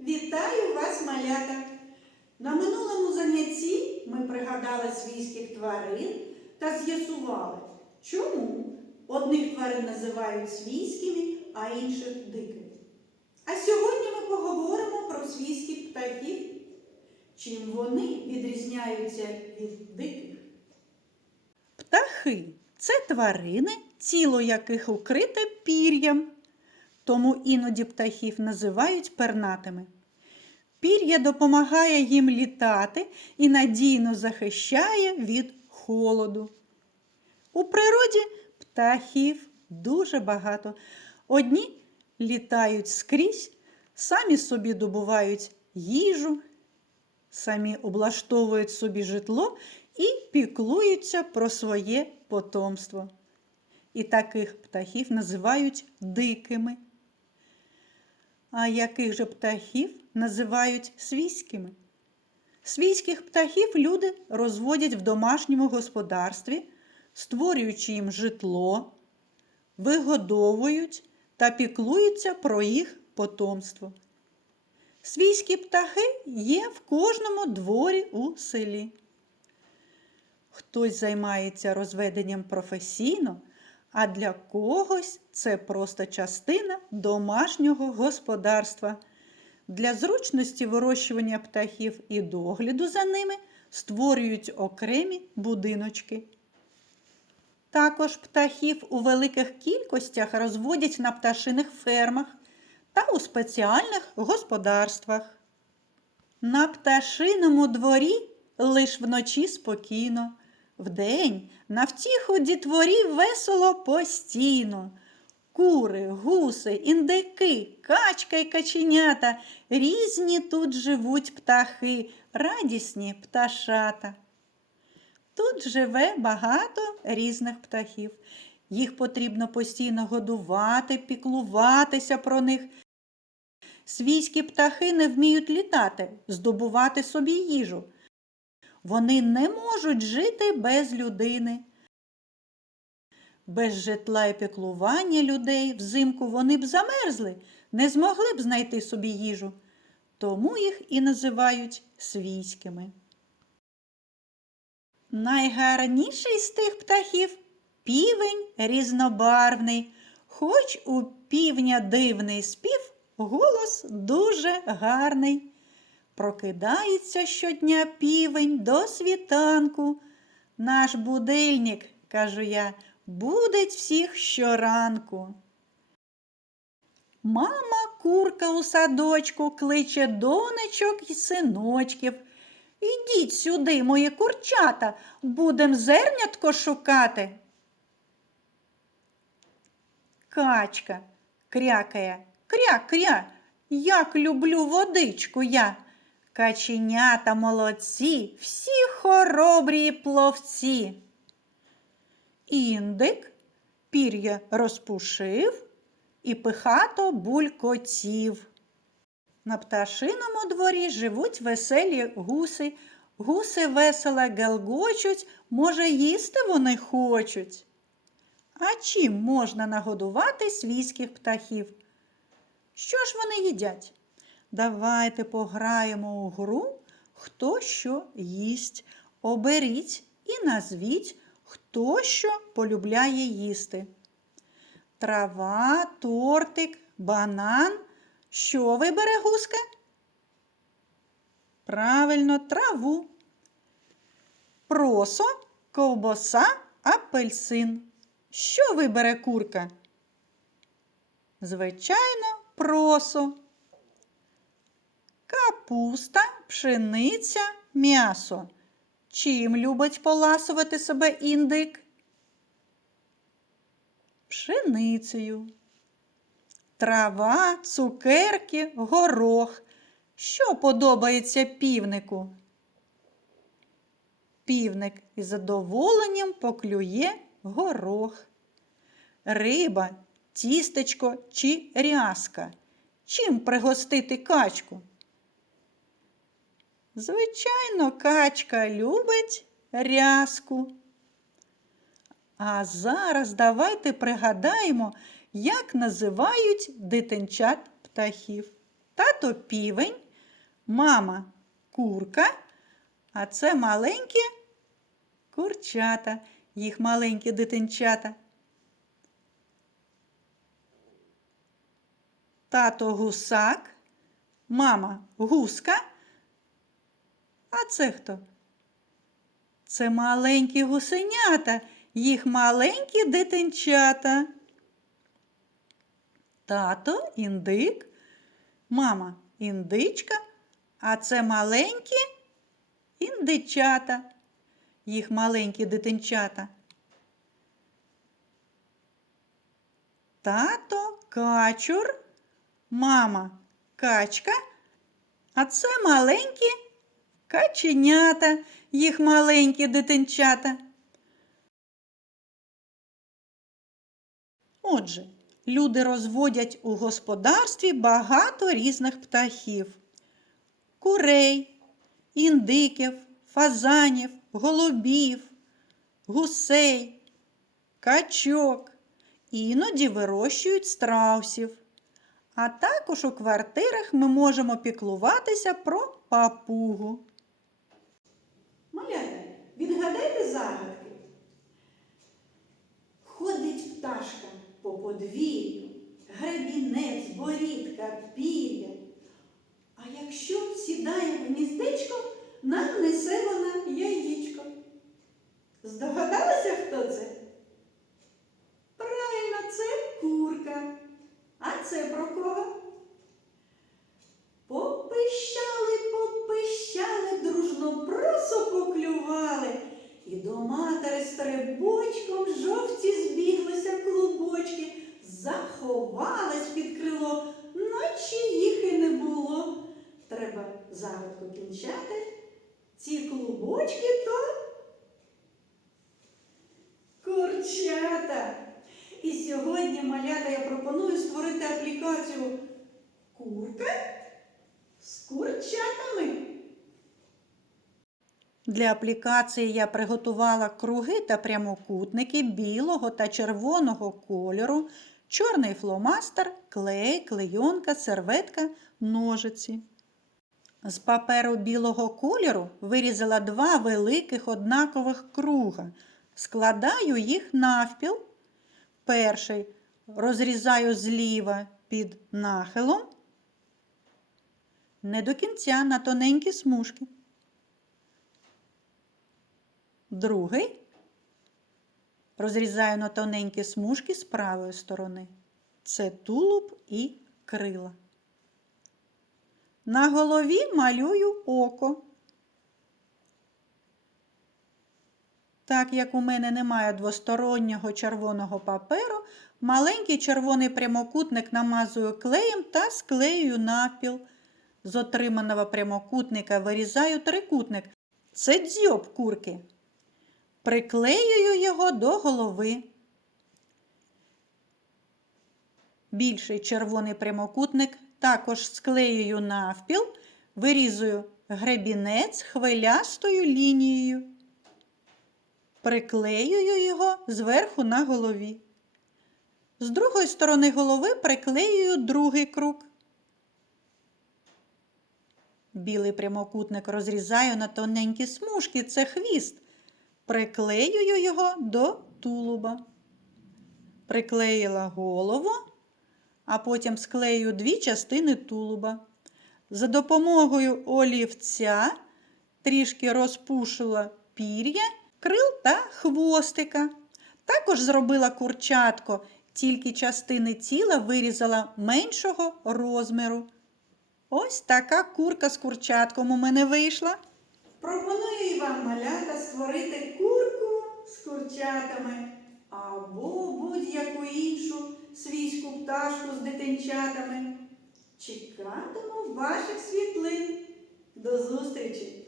Вітаю вас, малята! На минулому занятті ми пригадали свійських тварин та з'ясували, чому одних тварин називають свійськими, а інших дикими. А сьогодні ми поговоримо про свійських птахів, чим вони відрізняються від диких. Птахи це тварини, тіло яких укрите пір'ям, тому іноді птахів називають пернатими. Пір'я допомагає їм літати і надійно захищає від холоду. У природі птахів дуже багато. Одні літають скрізь, самі собі добувають їжу, самі облаштовують собі житло і піклуються про своє потомство. І таких птахів називають дикими. А яких же птахів називають свійськими? Свійських птахів люди розводять в домашньому господарстві, створюючи їм житло, вигодовують та піклуються про їх потомство. Свійські птахи є в кожному дворі у селі. Хтось займається розведенням професійно, а для когось це просто частина домашнього господарства. Для зручності вирощування птахів і догляду за ними створюють окремі будиночки. Також птахів у великих кількостях розводять на пташиних фермах та у спеціальних господарствах. На пташиному дворі лиш вночі спокійно, вдень на втіху дітворі весело постійно. Кури, гуси, індики, качка й каченята, різні тут живуть птахи, радісні пташата. Тут живе багато різних птахів. Їх потрібно постійно годувати, піклуватися про них. Свійські птахи не вміють літати, здобувати собі їжу. Вони не можуть жити без людини. Без житла і піклування людей взимку вони б замерзли, не змогли б знайти собі їжу. Тому їх і називають свійськими. Найгарніший з тих птахів півень різнобарвний, хоч у півня дивний спів, голос дуже гарний. Прокидається щодня півень до світанку. Наш будильник, кажу я, будить всіх щоранку. Мама курка у садочку кличе донечок і синочків. Ідіть сюди, мої курчата, будем зернятко шукати. Качка крякає, кря-кря, як люблю водичку я. Каченята молодці, всі хоробрі пловці. Індик пір'я розпушив і пихато булькотів. На пташиному дворі живуть веселі гуси. Гуси весело гелгочуть, може, їсти вони хочуть. А чим можна нагодувати свійських птахів? Що ж вони їдять? Давайте пограємо у гру, хто що їсть. Оберіть і назвіть, хто що полюбляє їсти. Трава, тортик, банан. Що вибере гуска? Правильно, траву. Просо, ковбоса, апельсин. Що вибере курка? Звичайно, просо. Капуста, пшениця, м'ясо. Чим любить поласувати себе індик? Пшеницею. Трава, цукерки, горох. Що подобається півнику? Півник із задоволенням поклює горох. Риба, тістечко чи рязка. Чим пригостити качку? Звичайно, качка любить рязку. А зараз давайте пригадаємо, як називають дитинчат птахів. Тато півень, мама курка, а це маленькі курчата, їх маленькі дитинчата. Тато гусак, мама гуска. А це хто? Це маленькі гусенята, їх маленькі дитинчата. Тато індик, мама індичка, а це маленькі індичата, їх маленькі дитинчата. Тато качур, мама качка, а це маленькі каченята, їх маленькі дитинчата. Отже, люди розводять у господарстві багато різних птахів: курей, індиків, фазанів, голубів, гусей, качок. Іноді вирощують страусів. А також у квартирах ми можемо піклуватися про папугу. Малята, відгадайте загадки. Ходить пташка по подвір'ю, гребінець, борідка, пір'я. А якщо сідає в гніздечко, нам несе вона яєчко. Здогадалися, хто це? Матери стрибочком жовті збіглися клубочки, заховались під крило, наче їх і не було. Треба загадку кінчати. Ці клубочки то курчата. І сьогодні, малята, я пропоную створити аплікацію Курка з курчатами. Для аплікації я приготувала круги та прямокутники білого та червоного кольору, чорний фломастер, клей, клейонка, серветка, ножиці. З паперу білого кольору вирізала два великих однакових круга. Складаю їх навпіл. Перший розрізаю зліва під нахилом, не до кінця на тоненькі смужки. Другий розрізаю на тоненькі смужки з правої сторони. Це тулуб і крила. На голові малюю око. Так як у мене немає двостороннього червоного паперу, маленький червоний прямокутник намазую клеєм та склеюю напіл. З отриманого прямокутника вирізаю трикутник. Це дзьоб курки. Приклеюю його до голови. Більший червоний прямокутник також склеюю навпіл, вирізую гребінець хвилястою лінією. Приклеюю його зверху на голові. З другої сторони голови приклеюю другий круг. Білий прямокутник розрізаю на тоненькі смужки, це хвіст. Приклеюю його до тулуба. Приклеїла голову, а потім склею дві частини тулуба. За допомогою олівця трішки розпушила пір'я, крил та хвостика. Також зробила курчатко, тільки частини тіла вирізала меншого розміру. Ось така курка з курчатком у мене вийшла. Пропоную вам малята створити курку з курчатами або будь-яку іншу свійську пташку з дитинчатами. Чекатиму ваших світлин. До зустрічі!